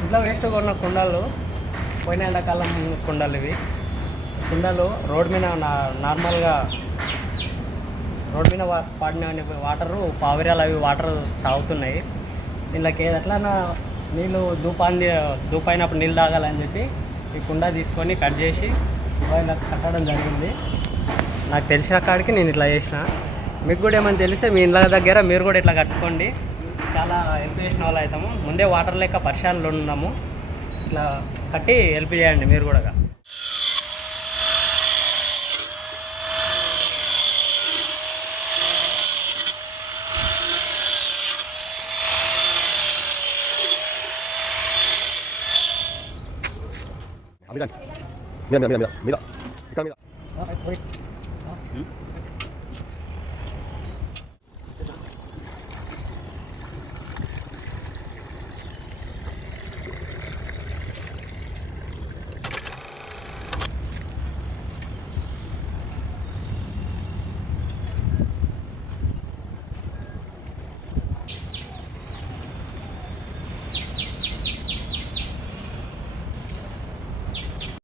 ఇంట్లో వేస్ట్ కొన్న కుండలు, పోయిన ఎండాకాలం కుండలు ఇవి. కుండలు రోడ్ మీద నార్మల్గా రోడ్ మీద పడిన వాటరు పావురాలు అవి వాటర్ తాగుతున్నాయి. వీళ్ళకి ఎట్లన్నా నీళ్ళు దూపైనప్పుడు నీళ్ళు తాగాలని చెప్పి ఈ కుండ తీసుకొని కట్ చేసి ఇలా కట్టడం జరిగింది. నాకు తెలిసిన కాడికి నేను ఇట్లా చేసిన. మీకు కూడా ఏమైనా తెలిస్తే మీ ఇళ్ళ దగ్గర మీరు కూడా ఇట్లా కట్టుకోండి. చాలా హెల్ప్ చేసిన వాళ్ళు అవుతాము. ముందే వాటర్ లేక పరిశాలలో ఉన్నాము. ఇట్లా కట్టి హెల్ప్ చేయండి మీరు కూడా. మీద మీద మీద మీద ఇక్కడ మీద